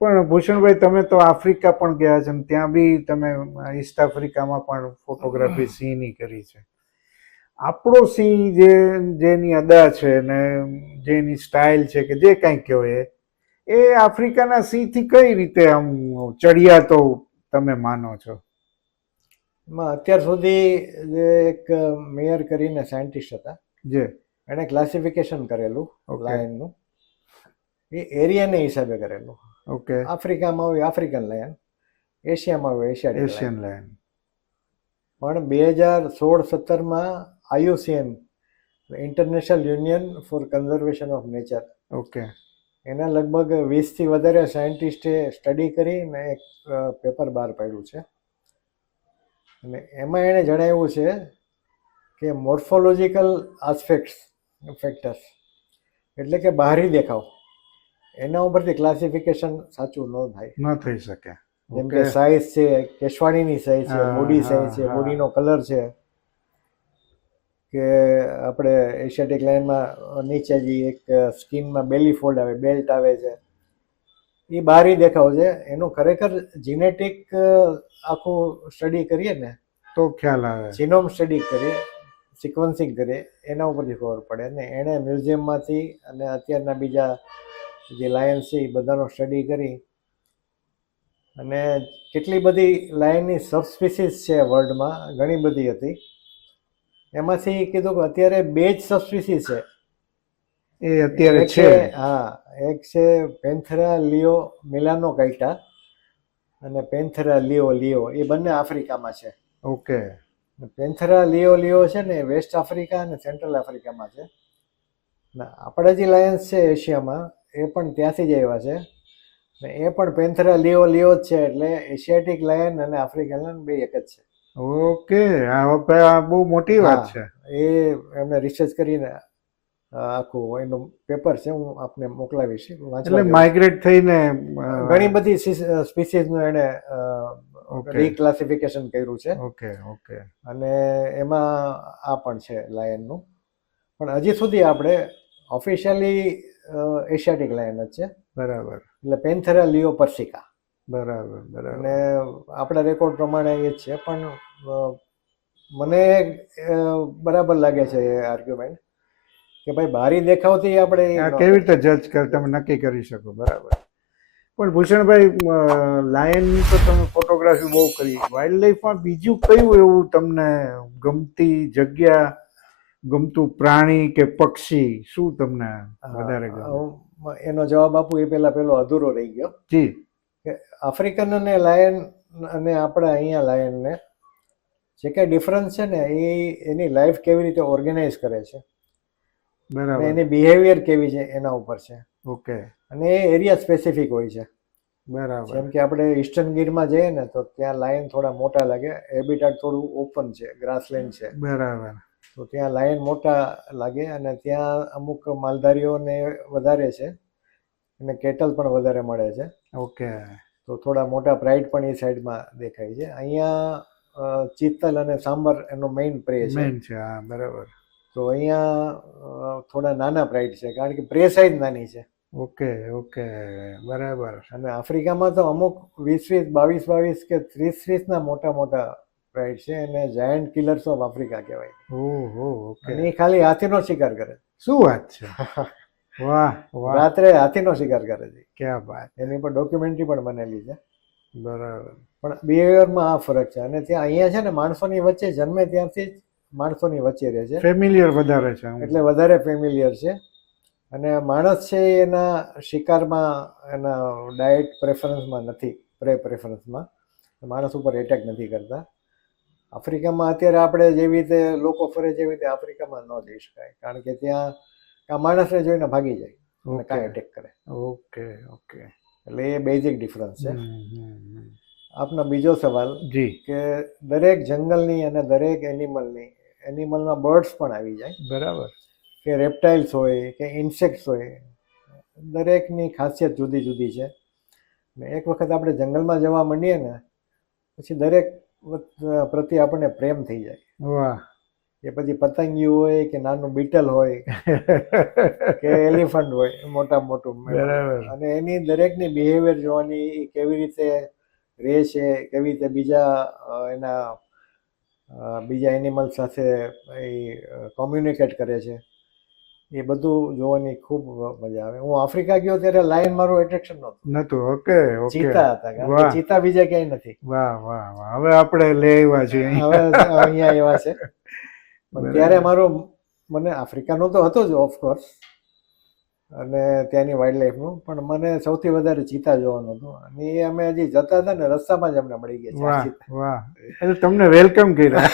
પણ ભૂષણભાઈ તમે તો આફ્રિકા પણ ગયા છે ને ત્યાં બી તમે ઈસ્ટ આફ્રિકામાં પણ ફોટોગ્રાફી સિંહની કરી છે. આપણો સિંહ જેની અદા છે ને જેની સ્ટાઇલ છે કે જે કાંઈ કહો એ આફ્રિકાના સિંહથી કઈ રીતે આમ ચડિયા તો તમે માનો છો? એમાં અત્યાર સુધી જે એક મેયર કરીને સાયન્ટિસ્ટ હતા, જે એણે ક્લાસિફિકેશન કરેલું ઓકે. લાયનનું, એ એરિયાને હિસાબે કરેલું. ઓકે. આફ્રિકામાં હોય આફ્રિકન લાયન, એશિયામાં હોય એશિયાટિક લાયન. Asian lion. પણ 2016-17માં IUCN international union for conservation of nature, okay. એના લગભગ 20થી વધારે સાયન્ટિસ્ટે સ્ટડી કરીને એક પેપર બહાર પાડ્યું છે. અને એમાં એણે જણાવ્યું છે કે મોર્ફોલોજીકલ ફેક્ટર્સ એટલે કે બહારી દેખાવ એના ઉપરથી ક્લાસિફિકેશન સાચું ન થાય. ન થઈ શકે. જેમ કે સાઇઝ છે, કેશવાણીની સાઇઝ છે, હા, બોડી હા, સાઇઝ છે, હા. બોડીનો કલર છે, કે આપણે એશિયાટિક લાઇનમાં નીચે જે એક સ્કિનમાં બેલી ફોલ્ડ આવે, બેલ્ટ આવે છે, એ બહારી દેખાવ છે. એનું ખરેખર જીનેટિક આખું સ્ટડી કરીએ ને તો ખ્યાલ આવે. જીનોમ સ્ટડી કરીએ, સિક્વન્સિંગ કરીએ, એના ઉપરથી ખબર પડે. ને એણે મ્યુઝિયમમાંથી અને અત્યારના બીજા જે લાયન્સ છે એ બધાનો સ્ટડી કરી અને કેટલી બધી લાયનની સબસ્પીસીસ છે વર્લ્ડમાં, ઘણી બધી હતી. એમાંથી કીધું કે અત્યારે 2 જ સબસ્પીસીસ છે. એ અત્યારે છે. હા, એક છે પેન્થેરા લિયો મિલાનોકાઇટા અને પેન્થેરા લિયો એ બંને આફ્રિકામાં છે. ઓકે. પેન્થેરા લિયો છે ને વેસ્ટ આફ્રિકા અને સેન્ટ્રલ આફ્રિકામાં છે. આપણા જે લાયન્સ છે એશિયામાં એ પણ ત્યાંથી જ આવ્યા છે. ને એ પણ પેન્થેરા લિયો જ છે. એટલે એશિયાટિક લાયન અને આફ્રિકન લાયન બે એક જ છે. ઓકે. આ બહુ મોટી વાત છે. એ એમને રિસર્ચ કરીને આખું એનું પેપર છે, હું આપને મોકલાવીશ. એટલે માઇગ્રેટ થઈને ઘણી બધી સ્પીસીસનું એને ઓકે. રીક્લાસિફિકેશન કર્યું છે. Okay, okay. અને એમાં આ પણ છે લાયનનું. પણ હજી સુધી આપણે ઓફિશિયલી એશિયાટિક લાયન જ છે. બરાબર. એટલે પેન્થેરા લિયો પરસિકા. બરાબર, બરાબર. અને આપણા રેકોર્ડ પ્રમાણે એ જ છે. પણ મને બરાબર લાગે છે એ આર્ગ્યુમેન્ટ કે ભાઈ બારી દેખાવથી આપણે આ કેવી રીતે જજ કર તમે નક્કી કરી શકો, બરાબર. પણ ભૂષણભાઈ, લાયનની તો તમે ફોટોગ્રાફી બહુ કરી, વાઇલ્ડ લાઈફમાં બીજું કયું એવું તમને ગમતી જગ્યા, ગમતું પ્રાણી કે પક્ષી, શું તમને વધારે ગમે? હું એનો જવાબ આપું એ પેલો અધૂરો રહી ગયો જી. કે આફ્રિકન અને લાયન અને આપણા અહીંયા લાયનને જે કાંઈ ડિફરન્સ છે ને એ એની લાઈફ કેવી રીતે ઓર્ગેનાઇઝ કરે છે અને બરાબર. એની બિહેવિયર કેવી છે એના ઉપર છે. ઓકે. અને એ એરિયા સ્પેસિફિક હોય છે. બરાબર. જેમ કે આપણે ઈસ્ટર્ન ગીરમાં જઈએ ને તો ત્યાં લાયન થોડા મોટા લાગે, હેબિટાટ થોડું ઓપન છે, ગ્રાસલેન્ડ છે, બરાબર. તો ત્યાં લાયન મોટા લાગે અને ત્યાં અમુક માલધારીઓને વધારે છે અને કેટલ પણ વધારે મળે છે. ઓકે. તો થોડા મોટા પ્રાઇડ પણ એ સાઈડમાં દેખાય છે. અહીંયા ચિત્તલ અને સાંબર એનો મેઇન પ્રે છે. મેન છે, હા, બરાબર. તો અહીંયા થોડા નાના પ્રાઇડ છે કારણ કે પ્રે સાઈઝ નાની છે. ઓકે. ઓકે. બરાબર. અને આફ્રિકામાં તો અમુક 22 કે 30 ના મોટા મોટા પ્રાઇડ છે અને જાયન્ટ કિલર્સ ઓફ આફ્રિકા કહેવાય. ઓહો. ઓકે. અને એ ખાલી હાથીનો શિકાર કરે. શું વાત છે! વાહ વાહ, રાત્રે હાથીનો શિકાર કરે છે. ક્યાં વાત! એની પર ડોક્યુમેન્ટરી પણ બનેલી છે. બરાબર. પણ બિહેવિયરમાં આ ફરક છે. અને ત્યાં અહીંયા છે ને માણસોની વચ્ચે જન્મે ત્યારથી જ માણસોની વચ્ચે રહે છે ફેમિલિયર વધારે છે એટલે વધારે ફેમિલિયર છે. અને માણસ છે એના શિકારમાં એના ડાયટ પ્રેફરન્સમાં નથી, પ્રેફરન્સમાં માણસ ઉપર એટેક નથી કરતા. આફ્રિકામાં અત્યારે આપણે જેવી રીતે લોકો ફરે છે એવી રીતે આફ્રિકામાં ન જઈ શકાય કારણ કે ત્યાં આ માણસને જોઈને ભાગી જાય અને કાંઈ એટેક કરે. ઓકે. ઓકે. એટલે એ બેઝિક ડિફરન્સ છે. આપનો બીજો સવાલ જી. કે દરેક જંગલની અને દરેક એનિમલના બર્ડ્સ પણ આવી જાય, બરાબર. કે રેપ્ટાઇલ્સ હોય કે ઇન્સેક્ટ્સ હોય, દરેકની ખાસિયત જુદી જુદી છે. ને એક વખત આપણે જંગલમાં જવા માંડીએ ને પછી દરેક પ્રત્યે આપણને પ્રેમ થઈ જાય. વાહ. એ પછી પતંગિયું હોય કે નાનું બીટલ હોય કે એલિફન્ટ હોય મોટું, બરાબર. અને એની દરેકની બિહેવિયર જોવાની, એ કેવી રીતે રહે છે, કેવી રીતે બીજા એનિમલ સાથે એ કોમ્યુનિકેટ કરે છે, એ બધું જોવાની ખૂબ મજા આવે. હું આફ્રિકા ગયો ત્યારે લાયન મારું એટ્રેક્શન નહોતું. ઓકે. ઓકે. ચીતા હતા, કારણ કે ચીતા બીજા ક્યાંય નથી. વાહ વાહ વાહ, હવે આપણે લઈ આવ્યા છીએ હવે અહીંયા એવા છે. પણ ત્યારે મને આફ્રિકાનું તો હતું જ ઓફકોર્સ અને ત્યાંની વાઇલ્ડ લાઈફનું, પણ મને સૌથી વધારે ચીતા જોવાનું હતું. અને એ અમે હજી જતા હતા ને રસ્તામાં જ અમને મળી ગયા. વાહ વાહ, એટલે તમને વેલકમ કર્યા.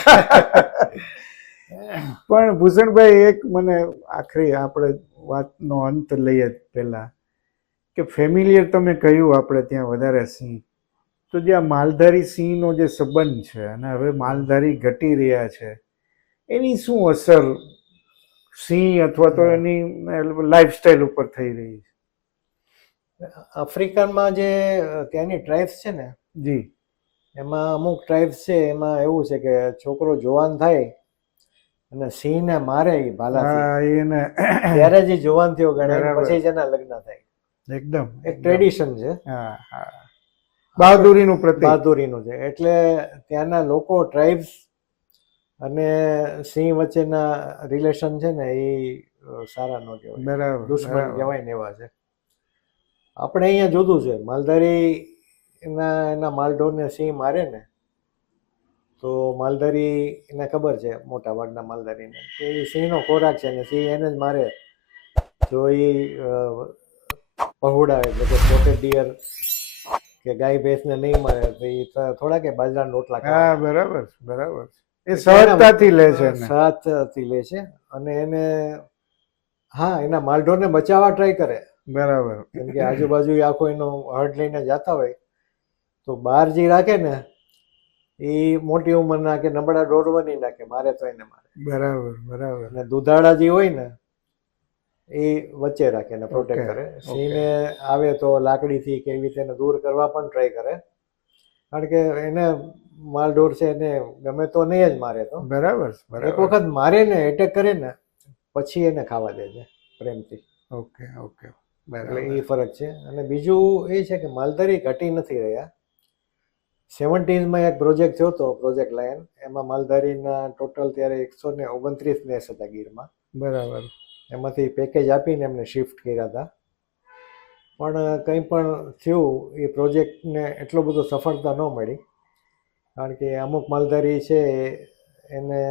પણ ભૂષણભાઈ, એક મને આખરી આપણે વાતનો અંત લઈએ પહેલા કે ફેમિલિયર તમે કહ્યું આપણે ત્યાં વધારે સિંહ, તો જે આ માલધારી સિંહનો જે સંબંધ છે અને હવે માલધારી ઘટી રહ્યા છે, એની શું અસર સિંહ અથવા તો એની લાઈફસ્ટાઈલ ઉપર થઈ રહી છે? આફ્રિકામાં જે ત્યાંની ટ્રાઇબ્સ છે ને, જી, એમાં અમુક ટ્રાઇબ્સ છે, એમાં એવું છે કે છોકરો જવાન થાય અને સિંહને મારે એ ભાલાથી, ત્યારે જ જવાન થયો ગણાય, પછી જ એના લગ્ન થાય. એકદમ એક ટ્રેડિશન છે. હા હા, બહાદુરીનું પ્રતીક. બહાદુરીનું છે. એટલે ત્યાંના લોકો, ટ્રાઇબ્સ અને સિંહ વચ્ચેના રિલેશન છે ને એ સારા ન કહેવાય, બરાબર, દુશ્મન કહેવાય ને એવા છે. આપણે અહીંયા જુદું છે. માલધારી એના માલઢોરને સિંહ મારે ને તો માલધારી એને ખબર છે, મોટા ભાગના માલધારીને, કે એ સિંહનો ખોરાક છે ને સિંહ એને જ મારે જો એ પહોળા, એટલે કે સ્પોટેડ ડિયર કે ગાય ભેંસને નહીં મારે તો એ થોડા કે બાજરાના રોટલા ખાય. હા, બરાબર બરાબર. એ સહજતાથી લે છે, સહજતાથી લે છે. અને એને એના માલઢોરને બચાવવા ટ્રાય કરે. બરાબર. કેમ કે આજુબાજુ આખો એનો હર્ડ લઈને જતા હોય તો બહાર જે રાખે ને એ મોટી ઉંમરના કે નબળા ઢોરવા નહીં નાખે, મારે તો એને મારે. બરાબર બરાબર. અને દુધાળા જે હોય ને એ વચ્ચે રાખે ને પ્રોટેક્ટ કરે. સિંહને આવે તો લાકડીથી કે એવી રીતે એને દૂર કરવા પણ ટ્રાય કરે, કારણ કે એને માલઢોર છે એને ગમે તો નહીં જ મારે. તો બરાબર. એક વખત મારે ને એટેક કરે ને પછી એને ખાવા દે છે પ્રેમથી. ઓકે ઓકે, એટલે એ ફરક છે. અને બીજું એ છે કે માલધારી ઘટી નથી રહ્યા. 70s એક પ્રોજેક્ટ થયો હતો, પ્રોજેક્ટ લાયન. એમાં માલધારીના ટોટલ ત્યારે 129 નેસ હતા ગીરમાં. બરાબર. એમાંથી પેકેજ આપીને એમને શિફ્ટ કર્યા હતા. પણ કંઈ પણ થયું, એ પ્રોજેક્ટને એટલો બધો સફળતા ન મળી, કારણ કે અમુક માલધારી છે એને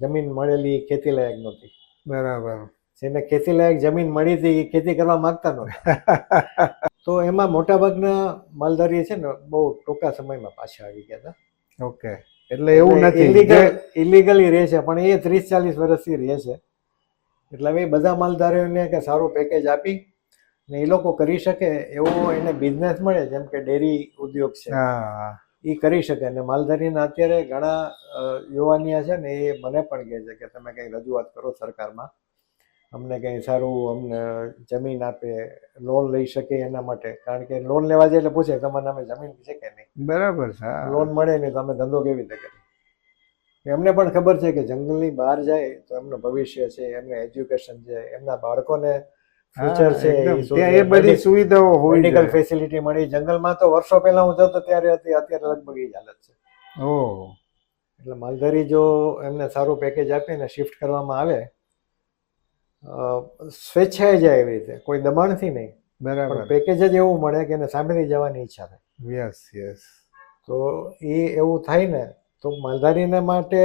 જમીન મળેલી ખેતી લાયક નહોતી. બરાબર. જેને ખેતી લાયક જમીન મળી હતી એ ખેતી કરવા માંગતા નહોતા. તો એમાં મોટાભાગના માલધારી છે ને બહુ ટૂંકા સમયમાં પાછા આવી ગયા હતા. ઓકે, એટલે એવું નથી ઇલીગલી રહે છે, પણ એ 30-40 વર્ષથી રહે છે. એટલે હવે બધા માલધારીઓને કે સારું પેકેજ આપી ને એ લોકો કરી શકે એવો એને બિઝનેસ મળે, જેમ કે ડેરી ઉદ્યોગ છે એ કરી શકે. અને માલધારીના અત્યારે ઘણા યુવાનિયા છે ને એ મને પણ કહે છે કે તમે કંઈ રજૂઆત કરો સરકારમાં, અમને કંઈ સારું અમને જમીન આપે, લોન લઈ શકે એના માટે. કારણ કે લોન લેવા જાય એટલે પૂછે તમારા નામે જમીન છે કે નહીં. બરાબર છે. લોન મળે નહીં તો અમે ધંધો કેવી રીતે કરીએ. એમને પણ ખબર છે કે જંગલની બહાર જાય તો એમનું ભવિષ્ય છે, એમનું એજ્યુકેશન છે, એમના બાળકોને ફ્યુચર છે, એ બધી સુવિધાઓ હોય, મેડિકલ ફેસિલિટી મળી. જંગલમાં તો વર્ષો પહેલા હું જતો ત્યારે હતી, અત્યારે લગભગ એ જ હાલત છે. એટલે માલધારી જો એમને સારું પેકેજ આપીને શિફ્ટ કરવામાં આવે, સ્વેચ્છાએ જાય એવી રીતે, કોઈ દબાણથી નહીં. બરાબર. પેકેજ જ એવું મળે કે એને સામેથી જવાની ઈચ્છા થાય. Yes yes. તો એ એવું થાય ને તો માલધારીને માટે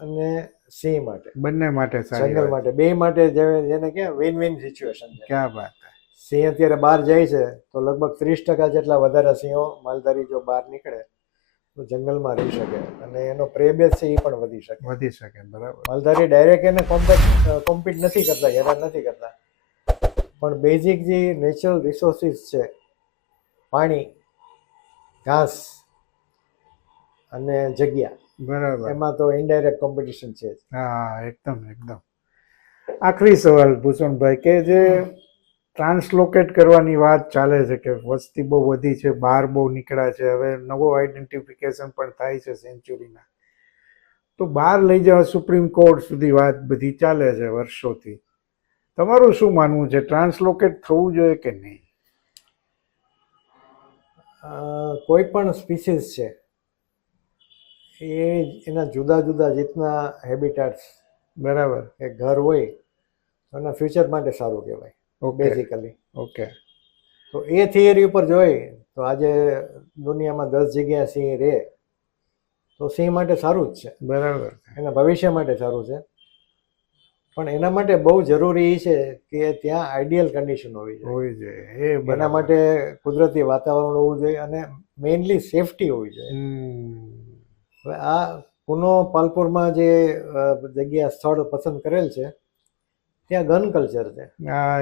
અને સિંહ માટે, બંને માટે, જંગલ માટે, બે માટે જેને ક્યાં વિન વિન સિચ્યુએશન છે. ક્યાં વાત. સિંહ અત્યારે બહાર જાય છે તો લગભગ 30% જેટલા વધારે સિંહો માલધારી જો બહાર નીકળે તો જંગલમાં રહી શકે અને એનો પ્રે બેઝ છે એ પણ વધી શકે. બરાબર. માલધારી ડાયરેક્ટ એને કોમ્પીટ નથી કરતા, હેરાન નથી કરતા, પણ બેઝિક જે નેચરલ રિસોર્સિસ છે, પાણી, ઘાસ અને જગ્યા, બરાબર, એમાં તો ઇનડાયરેક્ટ કોમ્પિટિશન છે. હા, એકદમ. આખરી સવાલ ભૂષણભાઈ, કે જે ટ્રાન્સલોકેટ કરવાની વાત ચાલે છે કે વસ્તી બહુ વધી છે, બહાર બહુ નીકળ્યા છે, હવે નવો આઈડેન્ટિફિકેશન પણ થાય છે સેન્ચુરીના, તો બહાર લઈ જવા સુપ્રીમ કોર્ટ સુધી વાત બધી ચાલે છે વર્ષોથી. તમારું શું માનવું છે, ટ્રાન્સલોકેટ થવું જોઈએ કે નહીં? કોઈ પણ સ્પીસીસ છે એ એના જુદા જુદા રીતના હેબિટાટ્સ, બરાબર, કે ઘર હોય તો એના ફ્યુચર માટે સારું કહેવાય બેઝિકલી. ઓકે. તો એ થિયરી ઉપર જોઈ તો આજે દુનિયામાં 10 જગ્યાએ સિંહ રહે તો સિંહ માટે સારું જ છે. બરાબર. એના ભવિષ્ય માટે સારું છે. પણ એના માટે બહુ જરૂરી છે કે ત્યાં આઈડિયલ કન્ડિશન હોવી જોઈએ. એના માટે કુદરતી વાતાવરણ હોવું જોઈએ અને મેઇનલી સેફટી હોવી જોઈએ. હવે આ પુનો પાલપુરમાં જે જગ્યા સ્થળ પસંદ કરેલ છે ત્યાં ગન કલ્ચર છે.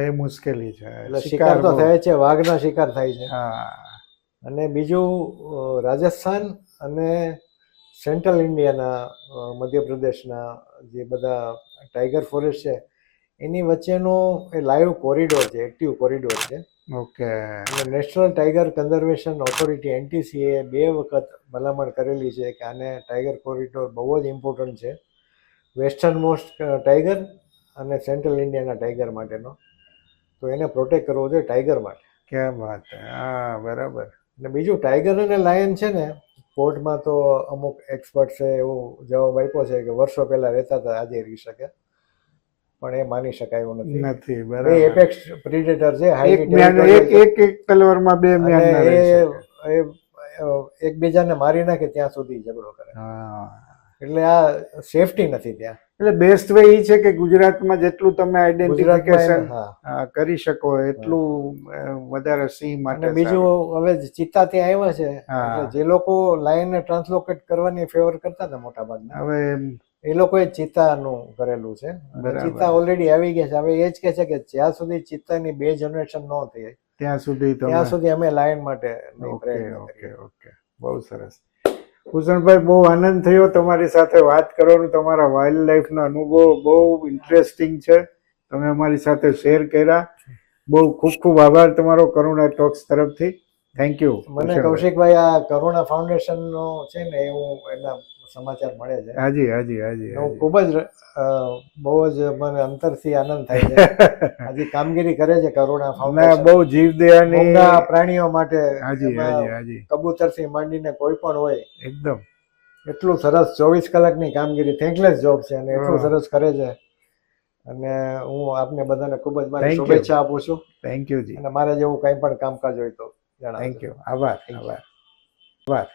એ મુશ્કેલી છે. એટલે શિકાર તો થાય છે, વાઘના શિકાર થાય છે. અને બીજું રાજસ્થાન અને સેન્ટ્રલ ઇન્ડિયાના મધ્યપ્રદેશના જે બધા ટાઈગર ફોરેસ્ટ છે એની વચ્ચેનો એ લાઈવ કોરિડોર છે, એક્ટિવ કોરિડોર છે. ઓકે. અને national tiger conservation authority NTCA 2 વખત ભલામણ કરેલી છે કે આને ટાઈગર કોરિડોર બહુ જ ઇમ્પોર્ટન્ટ છે, વેસ્ટર્ન મોસ્ટ ટાઈગર અને સેન્ટ્રલ ઇન્ડિયાના ટાઈગર માટેનો. તો એને પ્રોટેક્ટ કરવો જોઈએ ટાઈગર માટે. ક્યાં વાત. હા, બરાબર. અને બીજું ટાઈગર અને લાયન છે ને, કોર્ટમાં તો અમુક એક્સપર્ટ્સે એવું જવાબ આપ્યો છે કે વર્ષો પહેલા રહેતા હતા, આજે રહી શકે, પણ એ માની શકાય એવું નથી. બરાબર. એ એપેક્સ પ્રીડેટર છે, એક તલવારમાં બે મ્યાન ના રહી શકે. એ એકબીજાને મારી નાખે ત્યાં સુધી ઝઘડો કરે. એટલે આ સેફટી નથી ત્યાં. એટલે બેસ્ટ વે એ છે કે ગુજરાતમાં જેટલું તમે આઈડેન્ટિફિકેશન કરી શકો એટલું વધારે સિંહ માટે. અને બીજું હવે ચિત્તા ત્યાં આવ્યા છે, એટલે જે લોકો લાયનને ટ્રાન્સલોકેટ કરવાની ફેવર કરતા હતા મોટા ભાગના, હવે એ લોકોએ ચિત્તાનું કરેલું છે. ચિત્તા ઓલરેડી આવી ગયા છે. હવે એ જ કહે છે કે જ્યાં સુધી ચિત્તાની 2 જનરેશન ન થઈ ત્યાં સુધી અમે લાયન માટે. ઓકે. બહુ સરસ ભૂષણભાઈ, બહુ આનંદ થયો તમારી સાથે વાત કરવાનો. તમારા વાઇલ્ડ લાઈફના અનુભવો બહુ ઇન્ટરેસ્ટિંગ છે, તમે અમારી સાથે શેર કર્યા. બહુ ખૂબ આભાર તમારો કરુણા ટોક્સ તરફથી. Thank you. મને કૌશિકભાઈ આ કરુણા ફાઉન્ડેશનનો છે ને, હું એના સમાચાર મળે છે. હાજી હાજી હાજી હું હાજી. ખૂબ જ બહુ જ મને અંતરથી આનંદ થાય છે. હજી કામગીરી કરે છે કરુણા ના ફાઉન્ડેશન બહુ જીવદયાની. મૂંગા પ્રાણીઓ માટે. હાજી એમાં હાજી હાજી કબૂતરથી માંડીને કોઈ પણ હોય એકદમ. એટલું સરસ 24 કલાકની કામગીરી થેન્કલેસ જોબ છે અને એટલું હા. સરસ કરે છે. અને હું આપને બધાને ખૂબ જ મારી Thank you. શુભેચ્છા આપું છું. થેન્ક યુ જી. અને મારે જેવું કંઈ પણ કામકાજ હોય તો જણાવજો. Thank you. આભાર આભાર આભાર.